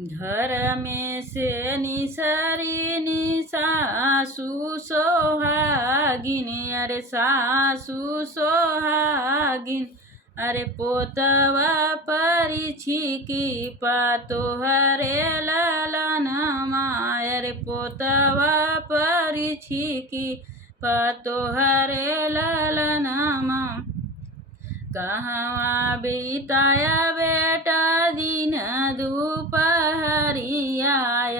घर में से निसरी सासु सोहागिन, अरे सासु सोहागिन। अरे पोतवा परिछिकी पातो हरे ललनमा, अरे पोतवा परिछिकी पातो हरे ललनमा। कहाँ बिताया बेटा दिन दोपहरिया,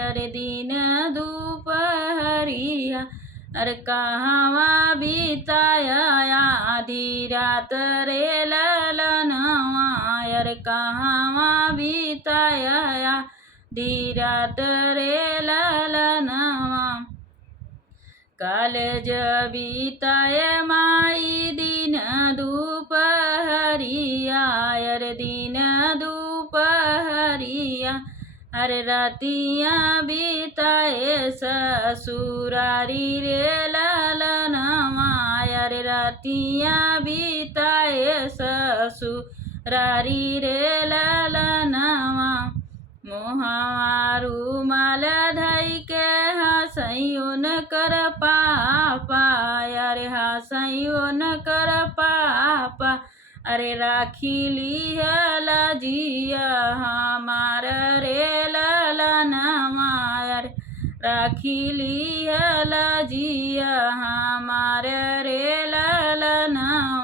अरे दिन दोपहरिया। अरे कहाँ बिताया आधी रात रे ललनवा, अरे कहाँ बिताया आधी रात रे ललनवा। कॉलेज बिताए माई दिन दोपहरिया, अरे दिन दोपहरिया। अरे रातियाँ बिताए ससुरारी रे ललनवा, अरे रातियाँ बिताए ससुरारी रे ललनवा। मोहवा रुमाल धई के हंसइयो न कर पापा, अरे हंसइयो न कर पापा। अरे राखी लिहला जिया हमार रे ललनवा, अरे राखी लिहला जिया हमार रे ललनवा।